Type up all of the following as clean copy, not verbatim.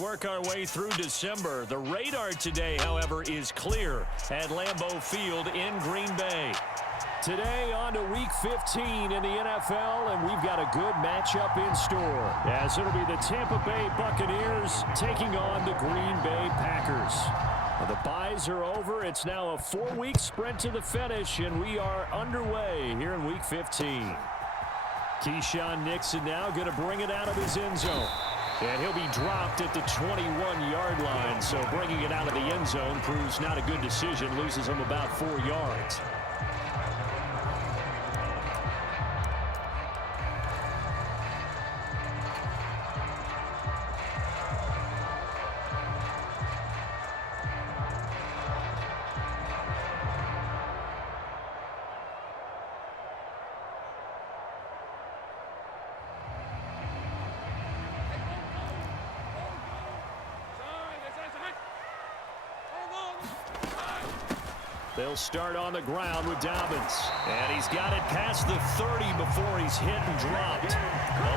Work our way through December. The radar today, however, is clear at Lambeau Field in Green Bay. Today on to Week 15 in the NFL, and we've got a good matchup in store, as it'll be the Tampa Bay Buccaneers taking on the Green Bay Packers. The byes are over. It's now a 4-week sprint to the finish, and we are underway here in Week 15. Keyshawn Nixon now going to bring it out of his end zone. And he'll be dropped at the 21-yard line, so bringing it out of the end zone proves not a good decision, loses him about 4 yards. They'll start on the ground with Dobbins. And he's got it past the 30 before he's hit and dropped.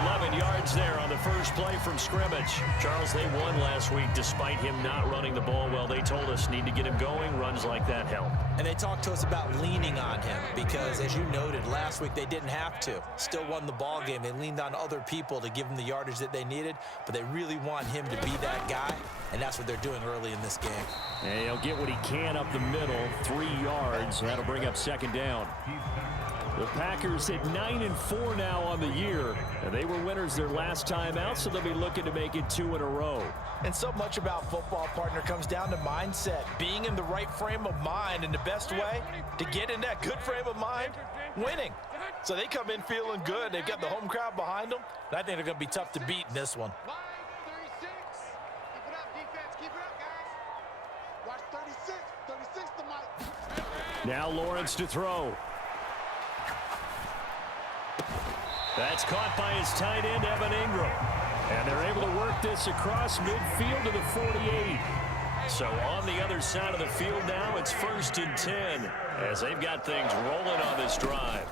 11 yards there on the first play from scrimmage. Charles, they won last week despite him not running the ball well. They told us need to get him going. Runs like that help. And they talked to us about leaning on him because, as you noted, last week they didn't have to. Still won the ball game. They leaned on other people to give them the yardage that they needed, but they really want him to be that guy, and that's what they're doing early in this game. And he'll get what he can up the middle, 3 yards. That'll bring up second down. The Packers at 9-4 now on the year. And they were winners their last time out, so they'll be looking to make it 2 in a row. And so much about football, partner, comes down to mindset. Being in the right frame of mind, and the best way to get in that good frame of mind, winning. So they come in feeling good. They've got the home crowd behind them. And I think they're going to be tough to beat in this one. Now Lawrence to throw. That's caught by his tight end, Evan Ingram. And they're able to work this across midfield to the 48. So on the other side of the field now, it's 1st and 10 as they've got things rolling on this drive.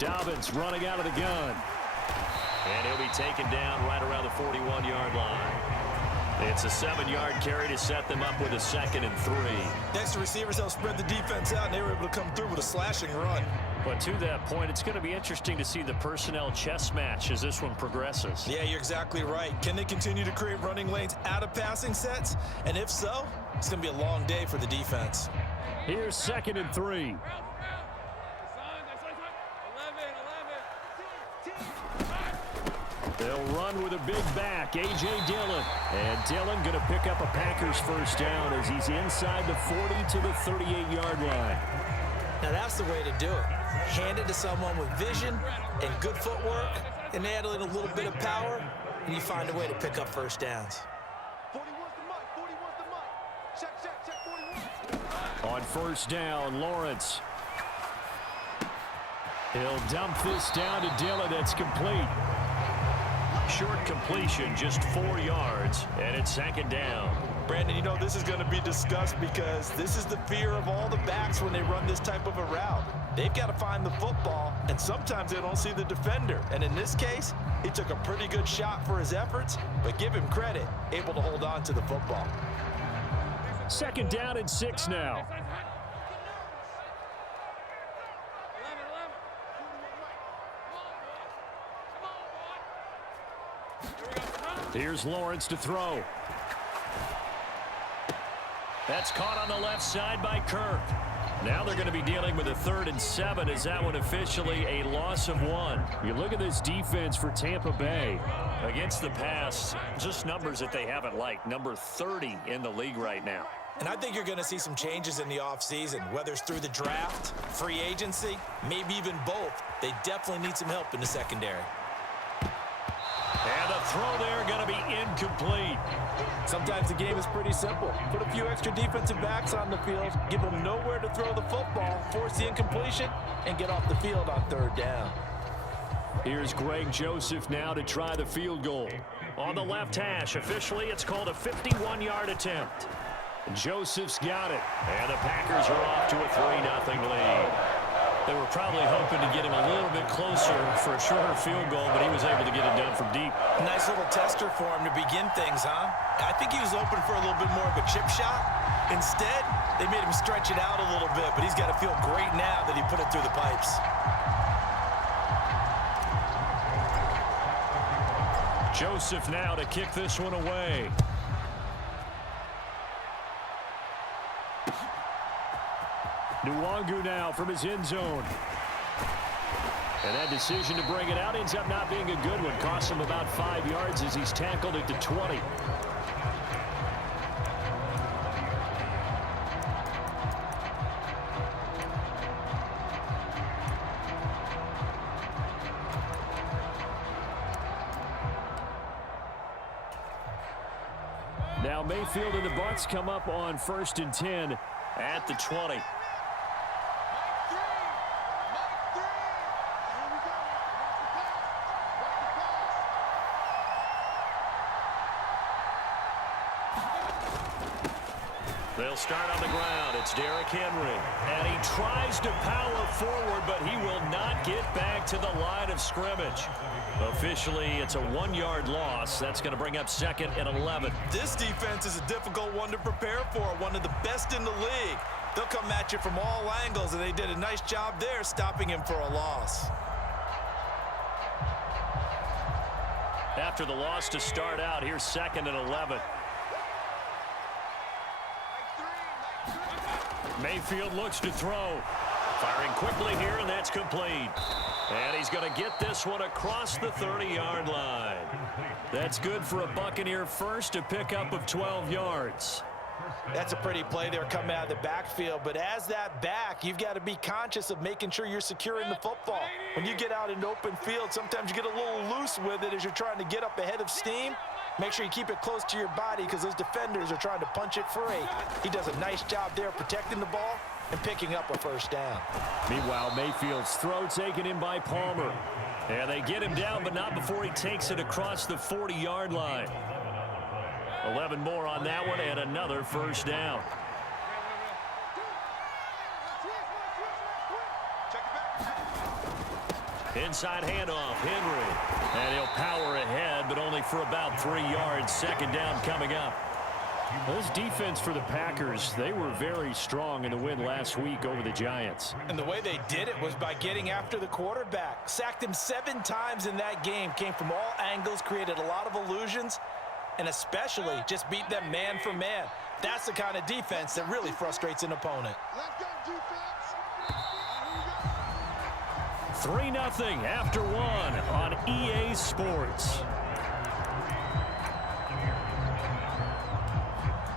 Dobbins running out of the gun. And he'll be taken down right around the 41-yard line. It's a 7-yard carry to set them up with a 2nd and 3. Next, the receivers helped spread the defense out, and they were able to come through with a slashing run. But to that point, it's going to be interesting to see the personnel chess match as this one progresses. Yeah, you're exactly right. Can they continue to create running lanes out of passing sets? And if so, it's going to be a long day for the defense. Here's 2nd and 3. They'll run with a big back, A.J. Dillon. And Dillon going to pick up a Packers first down as he's inside the 40 to the 38-yard line. Now that's the way to do it. Hand it to someone with vision and good footwork, and add in a little bit of power, and you find a way to pick up first downs. 41's the mark, 41's the mark. Check, 41. On first down, Lawrence. He'll dump this down to Dillon. That's complete. Short completion, just 4 yards, and it's 2nd down. Brandon, you know, this is going to be discussed because this is the fear of all the backs when they run this type of a route. They've got to find the football, and sometimes they don't see the defender. And in this case, he took a pretty good shot for his efforts, but give him credit, able to hold on to the football. 2nd down and 6 now. Here's Lawrence to throw. That's caught on the left side by Kirk. Now they're going to be dealing with a 3rd and 7 as that one officially a loss of 1. You look at this defense for Tampa Bay. Against the pass, just numbers that they haven't liked. Number 30 in the league right now. And I think you're going to see some changes in the offseason, whether it's through the draft, free agency, maybe even both. They definitely need some help in the secondary. And the throw there going to be incomplete. Sometimes the game is pretty simple. Put a few extra defensive backs on the field, give them nowhere to throw the football, force the incompletion, and get off the field on 3rd down. Here's Greg Joseph now to try the field goal. On the left hash, officially it's called a 51-yard attempt. Joseph's got it, and the Packers are off to a 3-0 lead. They were probably hoping to get him a little bit closer for a shorter field goal, but he was able to get it done from deep. Nice little tester for him to begin things, huh? I think he was open for a little bit more of a chip shot. Instead, they made him stretch it out a little bit, but he's got to feel great now that he put it through the pipes. Joseph now to kick this one away. Nwangu now from his end zone. And that decision to bring it out ends up not being a good one. Costs him about 5 yards as he's tackled at the 20. Now Mayfield and the Bucs come up on 1st and 10 at the 20. They'll start on the ground. It's Derrick Henry. And he tries to power forward, but he will not get back to the line of scrimmage. Officially, it's a 1-yard loss. That's going to bring up 2nd and 11. This defense is a difficult one to prepare for, one of the best in the league. They'll come at you from all angles, and they did a nice job there stopping him for a loss. After the loss to start out, here's 2nd and 11. Mayfield looks to throw. Firing quickly here, and that's complete. And he's going to get this one across the 30-yard line. That's good for a Buccaneer first, a pickup of 12 yards. That's a pretty play there coming out of the backfield. But as that back, you've got to be conscious of making sure you're securing the football. When you get out in open field, sometimes you get a little loose with it as you're trying to get up ahead of steam. Make sure you keep it close to your body because those defenders are trying to punch it free. He does a nice job there protecting the ball and picking up a first down. Meanwhile, Mayfield's throw taken in by Palmer. And they get him down, but not before he takes it across the 40-yard line. 11 more on that one and another first down. Inside handoff, Henry. And he'll power ahead, but only for about 3 yards. 2nd down coming up. This defense for the Packers, they were very strong in the win last week over the Giants. And the way they did it was by getting after the quarterback. Sacked him 7 times in that game. Came from all angles, created a lot of illusions, and especially just beat them man for man. That's the kind of defense that really frustrates an opponent. Let's go, defense. 3-0 after 1 on EA Sports.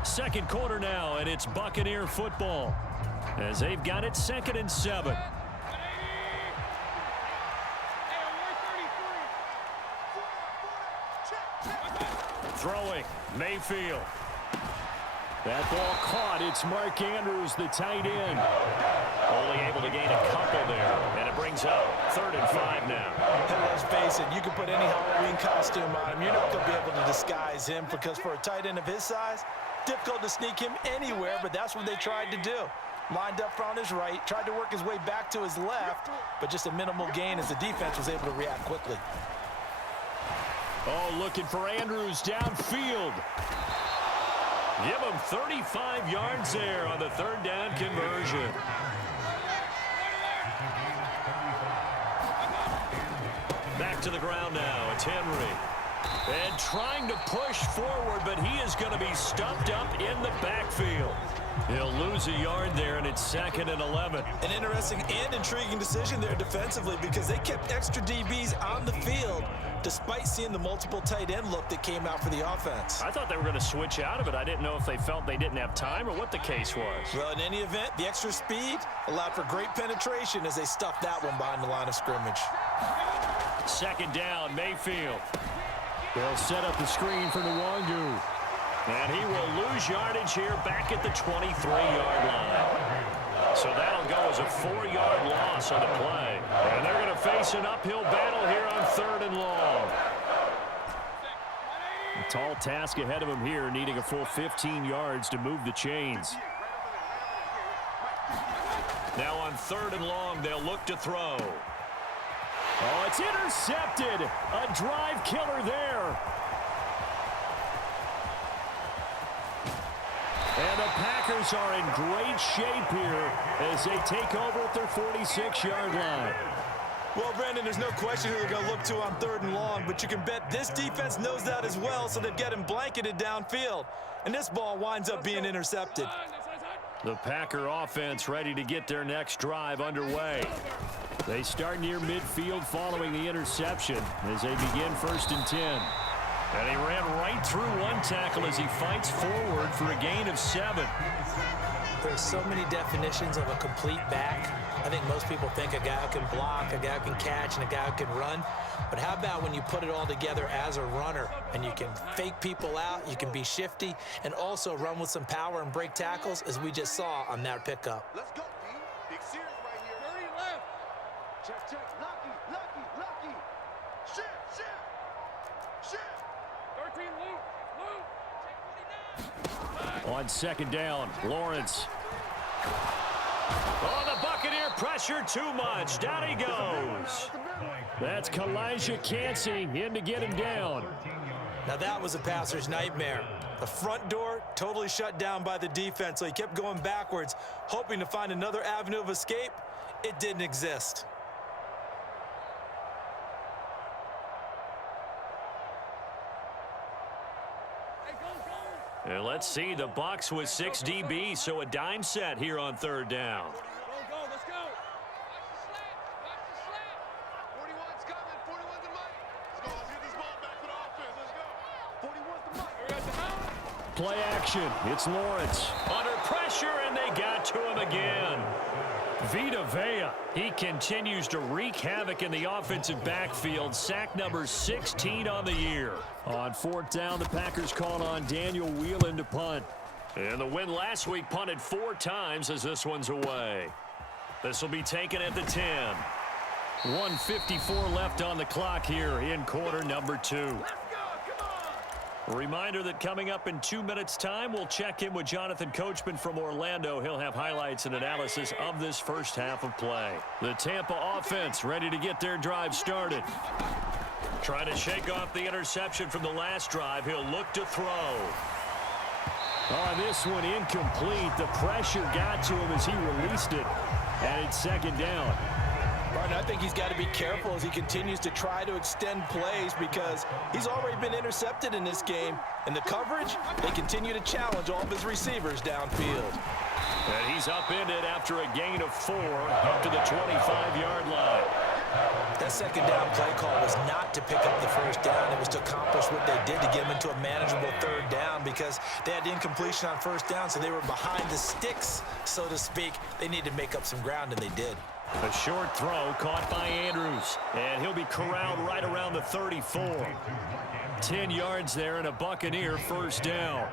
Second quarter now, and it's Buccaneer football as they've got it 2nd and 7. Throwing, Mayfield. That ball caught. It's Mark Andrews, the tight end. Only able to gain a couple there, and it brings up 3rd and 5 now. And let's face it, you can put any Halloween costume on him. You're not going to be able to disguise him because for a tight end of his size, difficult to sneak him anywhere, but that's what they tried to do. Lined up on his right, tried to work his way back to his left, but just a minimal gain as the defense was able to react quickly. Oh, looking for Andrews downfield. Give him 35 yards there on the 3rd down conversion. Back to the ground now. It's Henry. And trying to push forward, but he is going to be stuffed up in the backfield. He'll lose a yard there, and it's 2nd and 11. An interesting and intriguing decision there defensively because they kept extra DBs on the field despite seeing the multiple tight end look that came out for the offense. I thought they were going to switch out of it. I didn't know if they felt they didn't have time or what the case was. Well, in any event, the extra speed allowed for great penetration as they stuffed that one behind the line of scrimmage. 2nd down, Mayfield. They'll set up the screen for Nwangu. And he will lose yardage here back at the 23-yard line. So that'll go as a 4-yard loss on the play. And they're going to face an uphill battle here on 3rd and long. A tall task ahead of him here, needing a full 15 yards to move the chains. Now on 3rd and long, they'll look to throw. Oh, it's intercepted. A drive killer there. And the Packers are in great shape here as they take over at their 46-yard line. Well, Brandon, there's no question who they're going to look to on 3rd and long, but you can bet this defense knows that as well, so they've got him blanketed downfield. And this ball winds up being intercepted. The Packer offense ready to get their next drive underway. They start near midfield following the interception as they begin 1st and 10. And he ran right through one tackle as he fights forward for a gain of 7. There's so many definitions of a complete back. I think most people think a guy who can block, a guy who can catch, and a guy who can run. But how about when you put it all together as a runner and you can fake people out, you can be shifty, and also run with some power and break tackles, as we just saw on that pickup. Let's go, D. Big series right here. 30 left. Check, check. Lucky, lucky, lucky. Shift, shift. Shift. 13, Luke. Check 29. On 2nd down, Lawrence. Oh, the Buccaneer pressure too much. Down he goes. That's Kalijah Cansey in to get him down. Now that was a passer's nightmare. The front door totally shut down by the defense, so he kept going backwards, hoping to find another avenue of escape. It didn't exist. And let's see, the Bucs with 6 DBs, so a dime set here on 3rd down. Go, let's go. Watch the slant. 41's coming. 41's the mic. Let's go. Let's get this ball back to the offense. Let's go. 41's the mic. We got the help. Play action. It's Lawrence. Under pressure, and they got to him again. Vita Vea, he continues to wreak havoc in the offensive backfield. Sack number 16 on the year. On 4th down, the Packers called on Daniel Whelan to punt. And the win last week punted 4 times as this one's away. This will be taken at the 10. 1:54 left on the clock here in quarter number 2. A reminder that coming up in 2 minutes' time, we'll check in with Jonathan Coachman from Orlando. He'll have highlights and analysis of this first half of play. The Tampa offense ready to get their drive started. Trying to shake off the interception from the last drive. He'll look to throw. Oh, this one incomplete. The pressure got to him as he released it. And it's 2nd down. Martin, I think he's got to be careful as he continues to try to extend plays because he's already been intercepted in this game. And the coverage, they continue to challenge all of his receivers downfield. And he's upended after a gain of 4 up to the 25-yard line. That 2nd down play call was not to pick up the 1st down. It was to accomplish what they did to get him into a manageable 3rd down because they had incompletion on 1st down, so they were behind the sticks, so to speak. They needed to make up some ground, and they did. A short throw caught by Andrews, and he'll be corralled right around the 34. 10 yards there and a Buccaneer 1st down.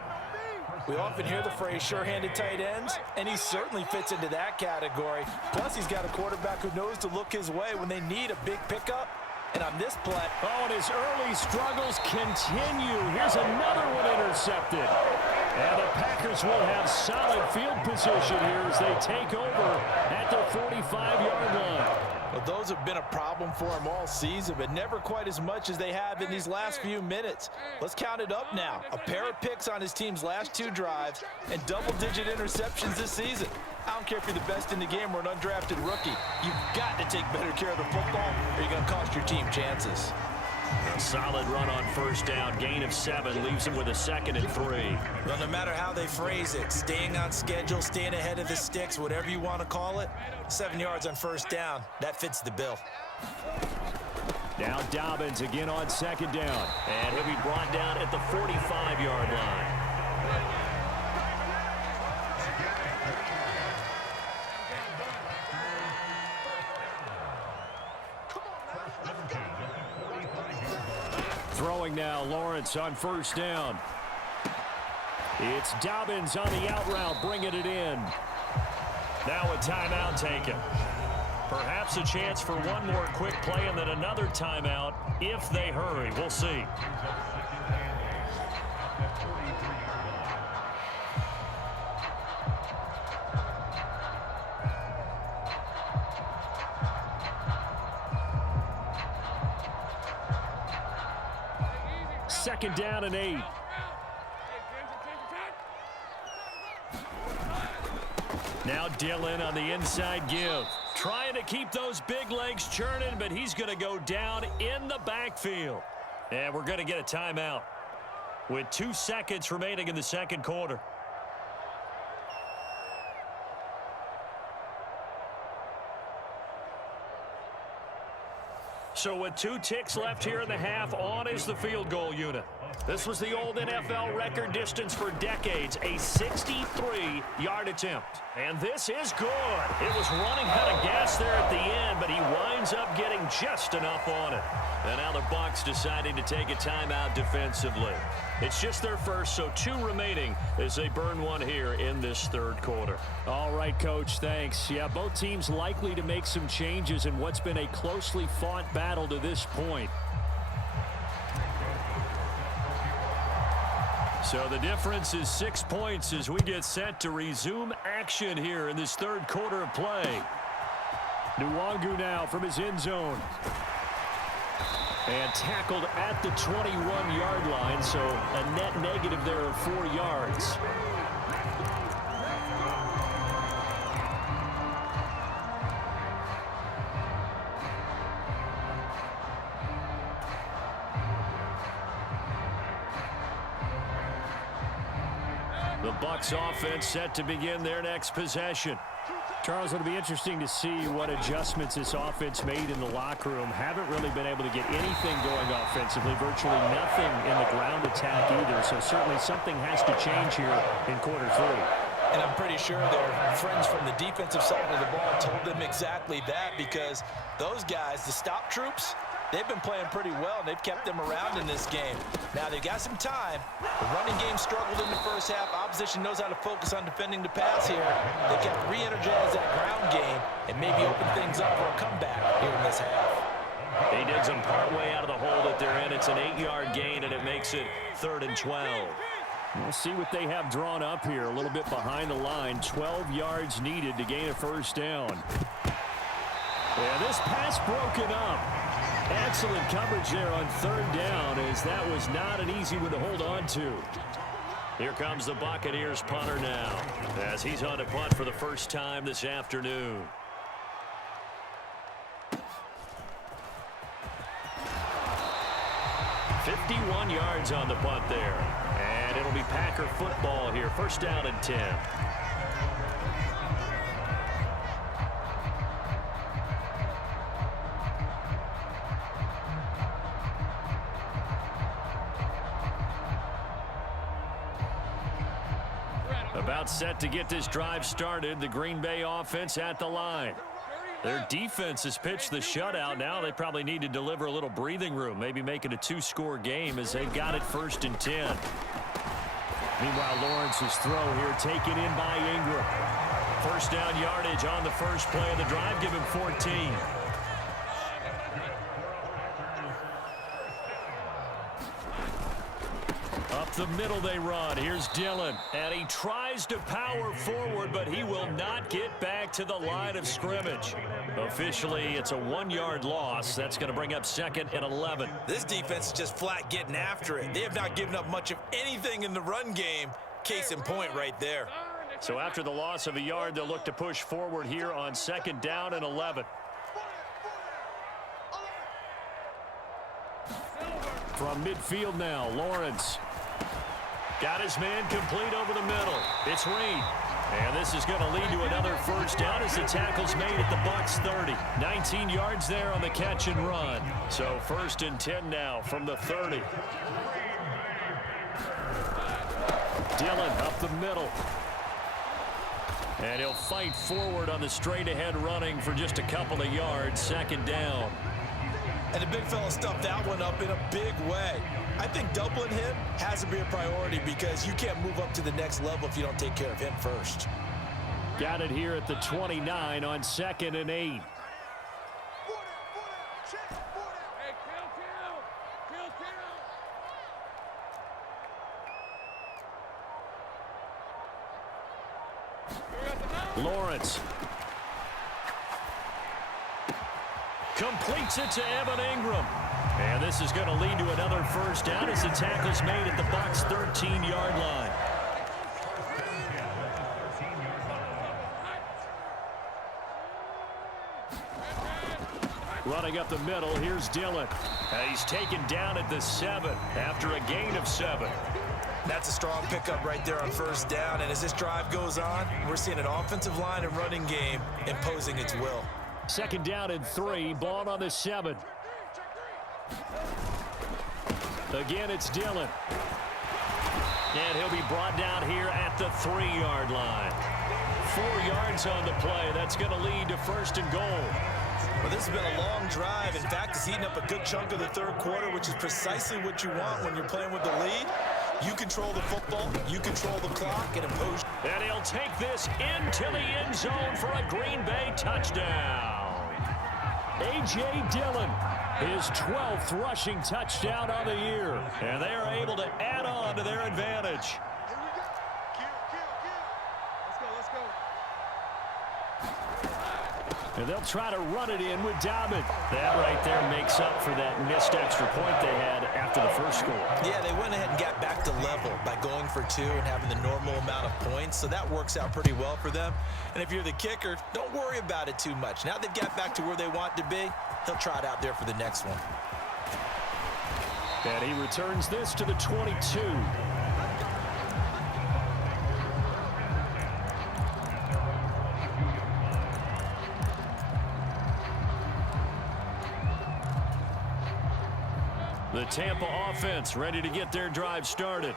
We often hear the phrase sure-handed tight ends, and he certainly fits into that category. Plus, he's got a quarterback who knows to look his way when they need a big pickup. And on this play... Oh, and his early struggles continue. Here's another one intercepted. And the Packers will have solid field position here as they take over at the 45-yard line. Well, those have been a problem for him all season, but never quite as much as they have in these last few minutes. Let's count it up now. A pair of picks on his team's last 2 drives and double-digit interceptions this season. I don't care if you're the best in the game or an undrafted rookie. You've got to take better care of the football or you're going to cost your team chances. A solid run on 1st down. Gain of 7 leaves him with a 2nd and 3. Well, no matter how they phrase it, staying on schedule, staying ahead of the sticks, whatever you want to call it, 7 yards on 1st down, that fits the bill. Now Dobbins again on 2nd down. And he'll be brought down at the 45-yard line. Throwing now, Lawrence on 1st down. It's Dobbins on the out route, bringing it in. Now a timeout taken. Perhaps a chance for one more quick play and then another timeout if they hurry. We'll see. 2nd down and 8. Now Dillon on the inside give. Trying to keep those big legs churning, but he's going to go down in the backfield. And we're going to get a timeout with 2 seconds remaining in the second quarter. So with 2 ticks left here in the half, on is the field goal unit. This was the old NFL record distance for decades, a 63-yard attempt. And this is good. It was running out of gas there at the end, but he winds up getting just enough on it. And now the Bucs deciding to take a timeout defensively. It's just their first, so 2 remaining as they burn one here in this third quarter. All right, Coach, thanks. Yeah, both teams likely to make some changes in what's been a closely fought battle to this point. So the difference is 6 points as we get set to resume action here in this third quarter of play. Nwangu now from his end zone. And tackled at the 21-yard line, so a net negative there of 4 yards. The Bucs offense set to begin their next possession. Charles, it'll be interesting to see what adjustments this offense made in the locker room. Haven't really been able to get anything going offensively, virtually nothing in the ground attack either. So certainly something has to change here in quarter 3. And I'm pretty sure their friends from the defensive side of the ball told them exactly that, because those guys, the stop troops, they've been playing pretty well, and they've kept them around in this game. Now, they've got some time. The running game struggled in the first half. Opposition knows how to focus on defending the pass here. They've got to re-energize that ground game and maybe open things up for a comeback here in this half. He digs them partway out of the hole that they're in. It's an 8-yard gain, and it makes it 3rd and 12. We'll see what they have drawn up here. A little bit behind the line. 12 yards needed to gain a first down. And this pass broken up. Excellent coverage there on 3rd down, as that was not an easy one to hold on to. Here comes the Buccaneers punter now, as he's on to punt for the first time this afternoon. $51 yards on the punt there. And it'll be Packer football here. First down and 10. About set to get this drive started. The Green Bay offense at the line. Their defense has pitched the shutout. Now they probably need to deliver a little breathing room. Maybe make it a 2-score game as they've got it 1st and 10. Meanwhile, Lawrence's throw here taken in by Ingram. First down yardage on the first play of the drive. Give him 14. Up the middle they run. Here's Dillon. And he tries to power forward, but he will not get back to the line of scrimmage. Officially, it's a 1-yard loss. That's going to bring up 2nd and 11. This defense is just flat getting after it. They have not given up much of anything in the run game. Case in point right there. So after the loss of a yard, they'll look to push forward here on 2nd down and 11. From midfield now, Lawrence. Got his man complete over the middle. It's Reed. And this is going to lead to another first down as the tackle's made at the Bucs 30. 19 yards there on the catch and run. So 1st and 10 now from the 30. Dillon up the middle. And he'll fight forward on the straight-ahead running for just a couple of yards. 2nd down. And the big fella stuffed that one up in a big way. I think doubling him has to be a priority, because you can't move up to the next level if you don't take care of him first. Got it here at the 29 on 2nd and 8. Lawrence completes it to Evan Ingram. And this is going to lead to another first down as the tackle's made at the Bucs' 13-yard line. Running up the middle, here's Dillon. He's taken down at the 7 after a gain of 7. That's a strong pickup right there on first down. And as this drive goes on, we're seeing an offensive line and running game imposing its will. Second down and 3, ball on the 7. Again, it's Dillon. And he'll be brought down here at the 3-yard line. 4 yards on the play. That's going to lead to first and goal. Well, this has been a long drive. In fact, it's eating up a good chunk of the third quarter, which is precisely what you want when you're playing with the lead. You control the football, you control the clock, and impose. And he'll take this into the end zone for a Green Bay touchdown. A.J. Dillon, his 12th rushing touchdown on the year. And they are able to add on to their advantage. Here we go. Kill. Let's go. And they'll try to run it in with Dobbin. That right there makes up for that missed extra point they had after the first score. Yeah, they went ahead and got back to level by going for 2 and having the normal amount of points, so that works out pretty well for them. And if you're the kicker, don't worry about it too much. Now they've got back to where they want to be, he'll try it out there for the next one. And he returns this to the 22. The Tampa offense ready to get their drive started.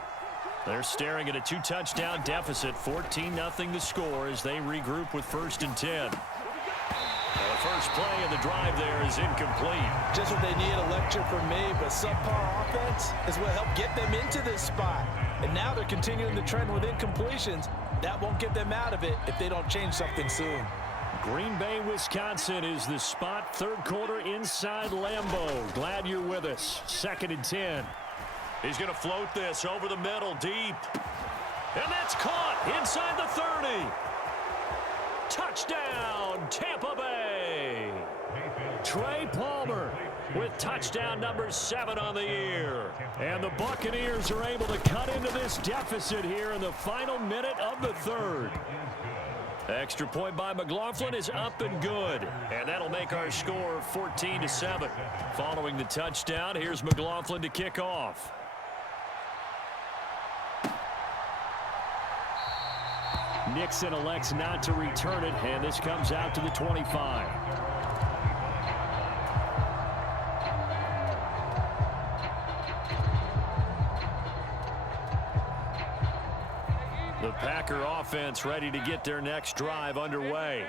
They're staring at a 2-touchdown deficit, 14-0 the score as they regroup with first and 10. The first play of the drive there is incomplete. Just what they need, a lecture from me, but subpar offense is what helped get them into this spot. And now they're continuing the trend with incompletions. That won't get them out of it if they don't change something soon. Green Bay, Wisconsin is the spot. Third quarter inside Lambeau. Glad you're with us. Second and 10. He's going to float this over the middle deep. And that's caught inside the 30. Touchdown, Tampa Bay. Trey Palmer with touchdown number 7 on the year. And the Buccaneers are able to cut into this deficit here in the final minute of the third. Extra point by McLaughlin is up and good. And that'll make our score 14-7. Following the touchdown, here's McLaughlin to kick off. Nixon elects not to return it, and this comes out to the 25. The Packer offense ready to get their next drive underway.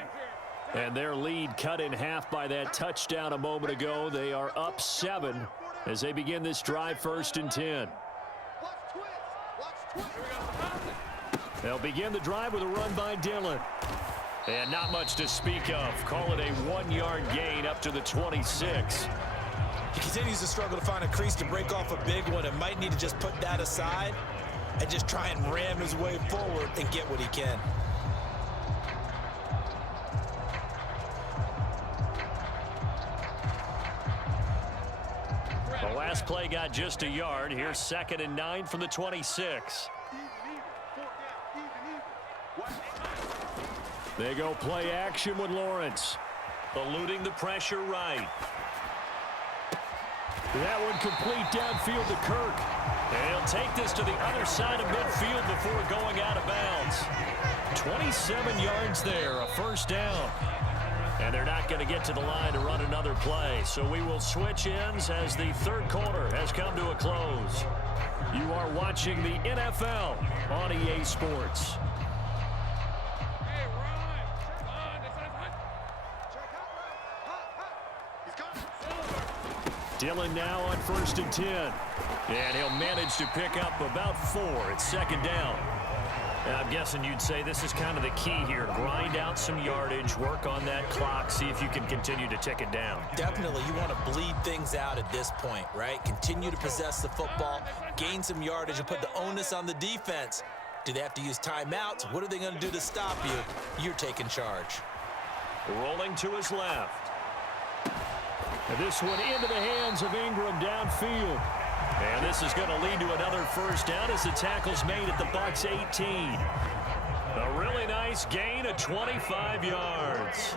And their lead cut in half by that touchdown a moment ago. They are up 7 as they begin this drive first and 10. They'll begin the drive with a run by Dillon. And not much to speak of. Call it a 1-yard gain up to the 26. He continues to struggle to find a crease to break off a big one and might need to just put that aside and just try and ram his way forward and get what he can. The last play got just a yard. Here's 2nd and 9 from the 26. They go play action with Lawrence. Eluding the pressure right. That one complete downfield to Kirk. And he'll take this to the other side of midfield before going out of bounds. 27 yards there, a first down. And they're not going to get to the line to run another play. So we will switch ends as the third quarter has come to a close. You are watching the NFL on EA Sports. Dillon now on 1st and 10. And he'll manage to pick up about 4. It's 2nd down. And I'm guessing you'd say this is kind of the key here. Grind out some yardage, work on that clock, see if you can continue to tick it down. Definitely, you want to bleed things out at this point, right? Continue to possess the football, gain some yardage, and put the onus on the defense. Do they have to use timeouts? What are they going to do to stop you? You're taking charge. Rolling to his left. And this one into the hands of Ingram downfield. And this is going to lead to another first down as the tackle's made at the Bucs 18. A really nice gain of 25 yards.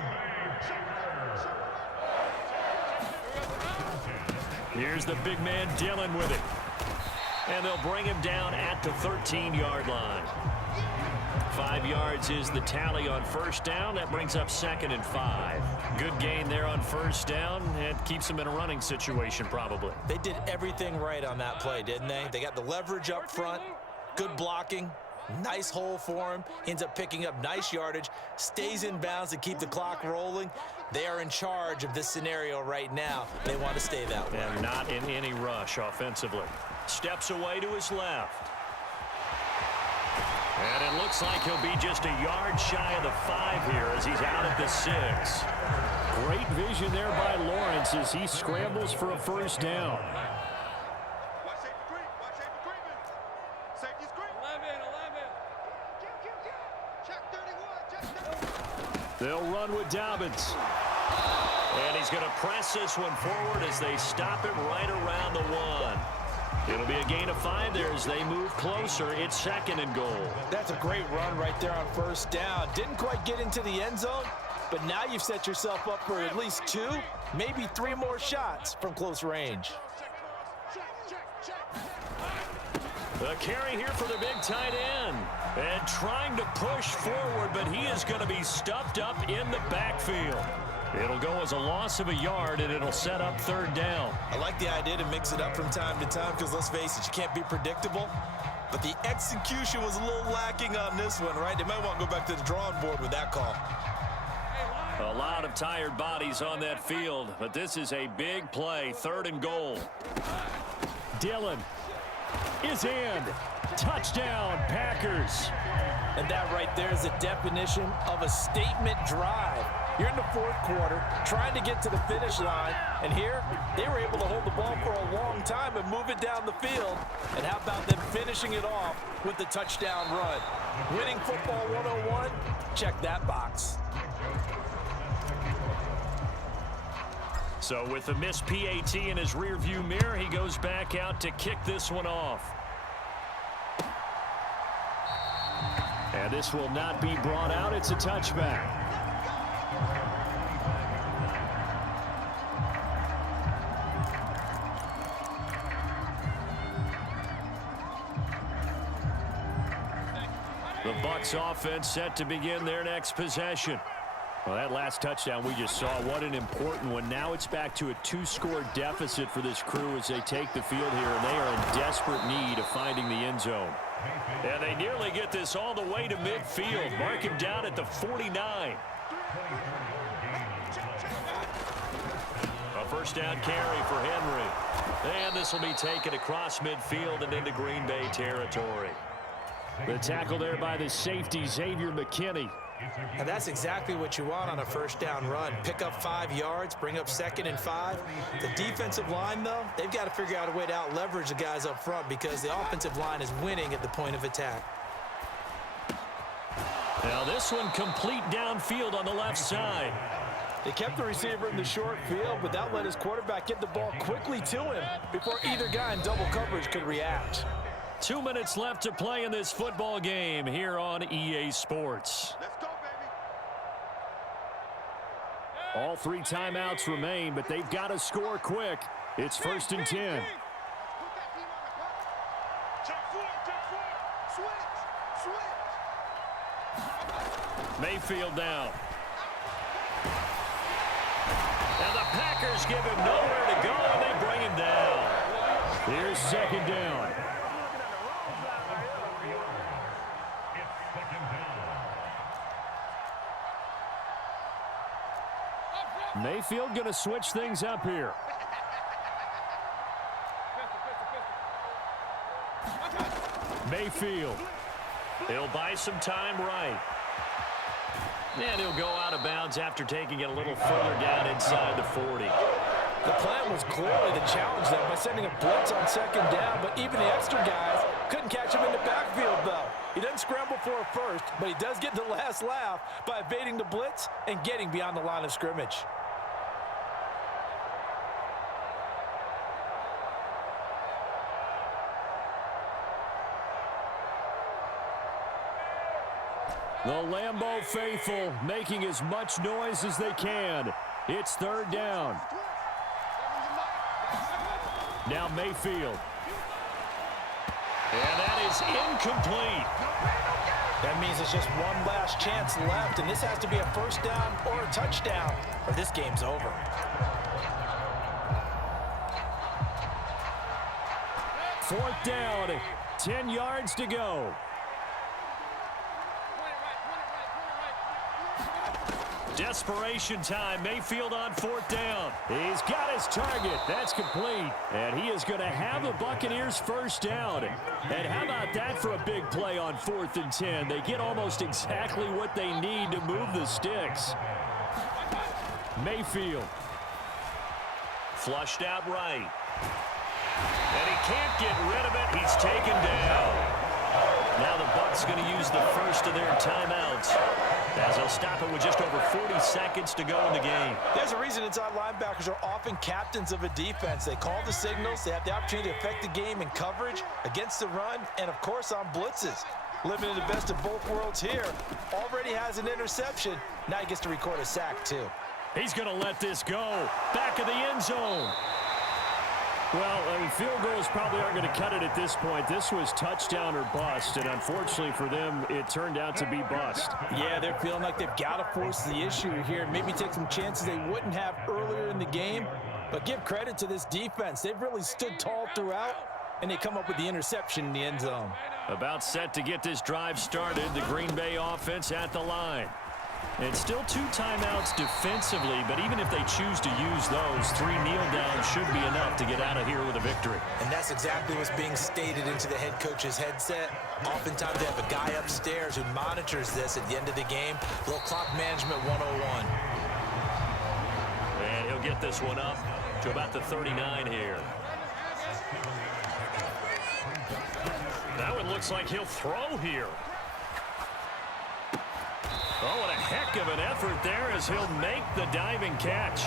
Here's the big man Dillon with it. And they'll bring him down at the 13-yard line. 5 yards is the tally on first down. That brings up 2nd and 5. Good gain there on first down. It keeps them in a running situation probably. They did everything right on that play, didn't they? They got the leverage up front, good blocking, nice hole for him. Ends up picking up nice yardage, stays in bounds to keep the clock rolling. They are in charge of this scenario right now. They want to stay that way. And not in any rush offensively. Steps away to his left. And it looks like he'll be just a yard shy of the 5 here as he's out at the 6. Great vision there by Lawrence as he scrambles for a first down. Watch safety creep. Watch safety creeping. Safety's creep. 11. Check 31. Check 31. They'll run with Dobbins. And he's going to press this one forward as they stop it right around the 1. It'll be a gain of 5 there as they move closer. It's 2nd and goal. That's a great run right there on first down. Didn't quite get into the end zone, but now you've set yourself up for at least 2, maybe 3 more shots from close range. The carry here for the big tight end. And trying to push forward, but he is going to be stuffed up in the backfield. It'll go as a loss of a yard, and it'll set up 3rd down. I like the idea to mix it up from time to time because, let's face it, you can't be predictable. But the execution was a little lacking on this one, right? They might want to go back to the drawing board with that call. A lot of tired bodies on that field, but this is a big play. 3rd and goal. Dillon is in. Touchdown, Packers. And that right there is the definition of a statement drive. You're in the 4th quarter, trying to get to the finish line, and here, they were able to hold the ball for a long time and move it down the field. And how about them finishing it off with the touchdown run? Winning football 101, check that box. So with the missed PAT in his rearview mirror, he goes back out to kick this one off. And this will not be brought out. It's a touchback. The Bucs offense set to begin their next possession. Well, that last touchdown we just saw, what an important one. Now it's back to a 2-score deficit for this crew as they take the field here, and they are in desperate need of finding the end zone. And they nearly get this all the way to midfield. Mark him down at the 49. A first down carry for Henry. And this will be taken across midfield and into Green Bay territory. The tackle there by the safety, Xavier McKinney. And that's exactly what you want on a first down run. Pick up 5 yards, bring up 2nd and 5. The defensive line, though, they've got to figure out a way to out-leverage the guys up front because the offensive line is winning at the point of attack. Now this one complete downfield on the left side. They kept the receiver in the short field, but that let his quarterback get the ball quickly to him before either guy in double coverage could react. 2 minutes left to play in this football game here on EA Sports. Let's go, baby. All 3 timeouts remain, but they've got to score quick. It's 1st and 10. Put that team on the clock. Check 4. Switch. Mayfield down. And the Packers give him nowhere to go, and they bring him down. Here's 2nd down. Mayfield going to switch things up here. Mayfield. He'll buy some time right. And he'll go out of bounds after taking it a little further down inside the 40. The plan was clearly to challenge them by sending a blitz on 2nd down, but even the extra guys couldn't catch him in the backfield, though. He doesn't scramble for a first, but he does get the last laugh by evading the blitz and getting beyond the line of scrimmage. The Lambeau faithful making as much noise as they can. It's third down. Now Mayfield. And that is incomplete. That means it's just one last chance left, and this has to be a first down or a touchdown, or this game's over. Fourth down, 10 yards to go. Desperation time. Mayfield on fourth down. He's got his target. That's complete. And he is going to have the Buccaneers first down. And how about that for a big play on 4th and 10? They get almost exactly what they need to move the sticks. Mayfield. Flushed out right. And he can't get rid of it. He's taken down. Now the Bucs going to use the first of their timeouts, as they'll stop it with just over 40 seconds to go in the game. There's a reason inside linebackers are often captains of a defense. They call the signals. They have the opportunity to affect the game in coverage, against the run, and, of course, on blitzes. Living in the best of both worlds here. Already has an interception. Now he gets to record a sack, too. He's going to let this go. Back of the end zone. Well, I mean, field goals probably aren't going to cut it at this point. This was touchdown or bust, and unfortunately for them, it turned out to be bust. Yeah, they're feeling like they've got to force the issue here. Maybe take some chances they wouldn't have earlier in the game. But give credit to this defense. They've really stood tall throughout, and they come up with the interception in the end zone. About set to get this drive started, the Green Bay offense at the line. And still 2 timeouts defensively, but even if they choose to use those, 3 kneel downs should be enough to get out of here with a victory. And that's exactly what's being stated into the head coach's headset. Oftentimes they have a guy upstairs who monitors this at the end of the game. A little clock management 101. And he'll get this one up to about the 39 here. That one looks like he'll throw here. Oh, what a heck of an effort there as he'll make the diving catch.